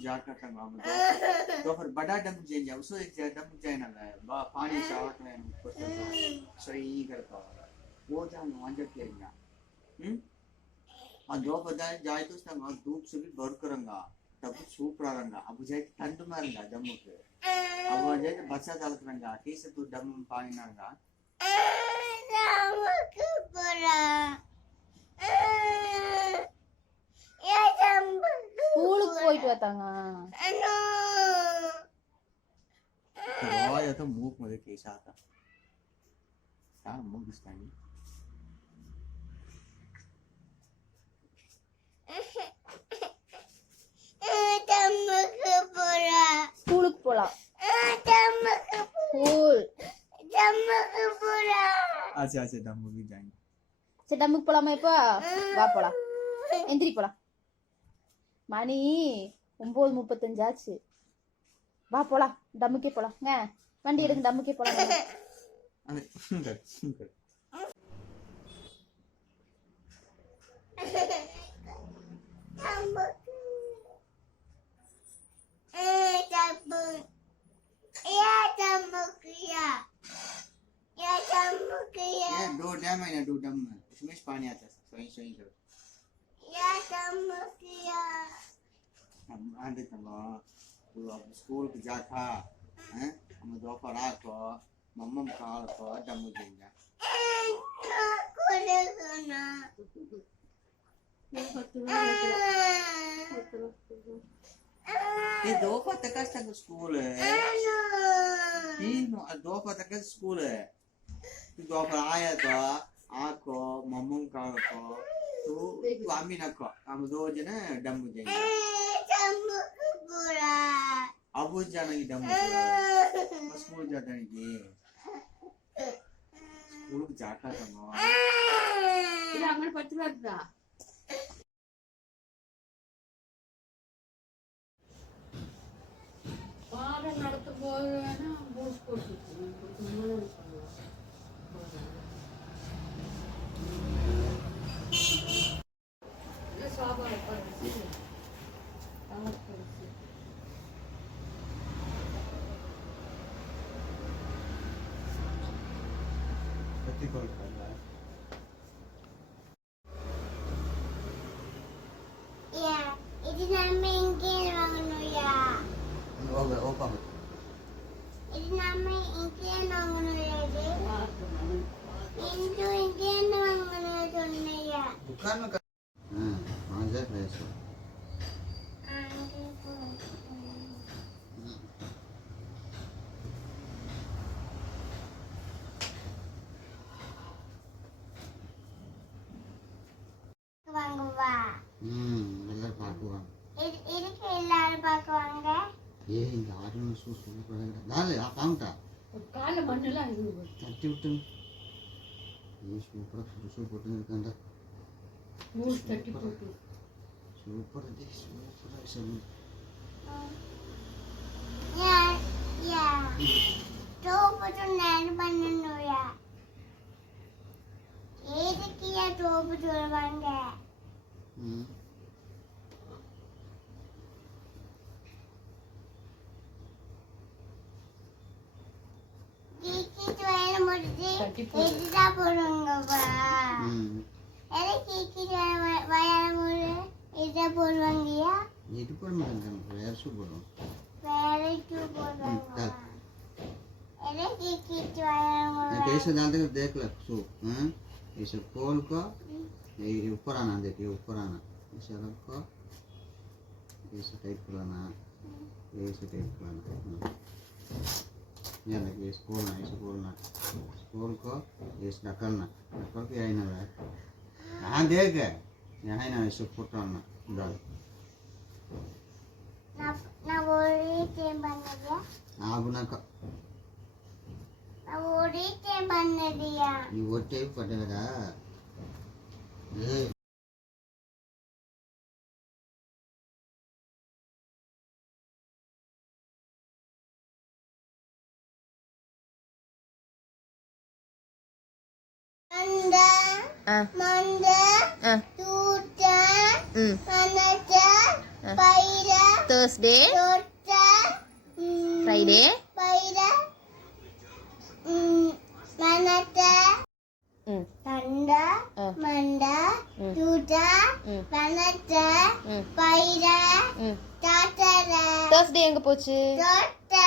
जाकर तंग हम तो फिर बड़ा डम चेंज है उसो एक डम चेंज है पानी शावर में सही करता वो जान वांजर केगा दो पता जाए तो तंग धूप से भी भर करूंगा तब सूप रंगा अब जाए ठंड में रंगा जम्मू के अब जाए बच्चा डालत रंगा ठीक से तू डम पानी नंगा ஸ்கூலுக்கு போயிட்டு வந்தாங்க या तो मूक मध्ये केस आता क्या मूक दिसता नहीं ஸ்கூலுக்கு போலாம் ஸ்கூல் अच्छा अच्छा डम्बू भी जाएंगे சரி டம்முக்கு போலாமா இப்போ வா போலாம் எந்திரி போலாம் மணி 9:35 ஆச்சு வா போலாம் டம்முக்கே போலாம் வண்டி எடுங்க டம்முக்கே போலாம் दो डैम है ना दो डैम उसमें पानी आता है सही सही करो हम आंधे तंगा तू अब स्कूल के जाता हैं हम दोपहर आको मम्मा काल को डम देंगे ये दोपहर तक का स्कूल है तीन दोपहर तक का स्कूल है तू दोपहर आया तो आको मम्मा काल को तू आमी ना को हम दो जने डम देंगे अब जाना की डम स्कूल जाता है ये स्कूल जाता था ना இது அங்க பத்து வருதா பாடம் நடத்தும் போது வேணா பூஸ் போட்டு சாப்பாடு பரிசு कति कॉल कर रहा है या इतना महंगे मांगनो या ओपन इतना महंगे मांगनो या दे इनको इनके मांगनो सुनने या दुकान में हां मांझा पैसे வாங்குவா நல்லா பாக்குவாங்க இதுக்கு எல்லாரும் பார்க்குவாங்க ஏய் இந்த ஆர்டர் சூப்பரா இருக்கு நாளை காவுண்டா கால மண்ணெல்லாம் இருக்கு தட்டி விட்டு ये சூப்பரா புதுசு போட்டு இருக்காங்க நூல் தட்டி போட்டு சூப்பரா தி சூப்பரா சரி या या तो புது நான் பண்ணனும் யா ஏதுக்கு யா तो புது வாங்க கீக்கி ஜோயல முடிஞ்சு இதுதான் போடுவாங்கப்பா எதை கீக்கி வயல முடி இதுதான் போடுவாங்கயா இது போட மாட்டாங்க வேற சூ போடுவோம் வேற சூ போடுவாங்க एरे की आया कैसे डालते हो देख ले सूप इसे खोल को ये ऊपर आना देखिए ऊपर आना इसे रखो इसे टाइट करना इसे टाइट करना ये देखिए इसे खोलना खोल को इसे ढकना ढक के आईना है यहाँ देख यहाँ ना इसे फुटाना डाल ना बोरी के बन गया आप ना बोरी के बन दिया ये वो टेप पड़ेगा ये Manda, tuta, manaja, பைரா தேர்ஸ்டே தொட்டா ஃப்ரைடே பைரா மனத்தா ம் தண்டா ஆ. மண்டா ம். தூதா ம். மனத்தா ம் பைரா ம் தாத்தரா தேர்ஸ்டே எங்க போச்சு தொட்டா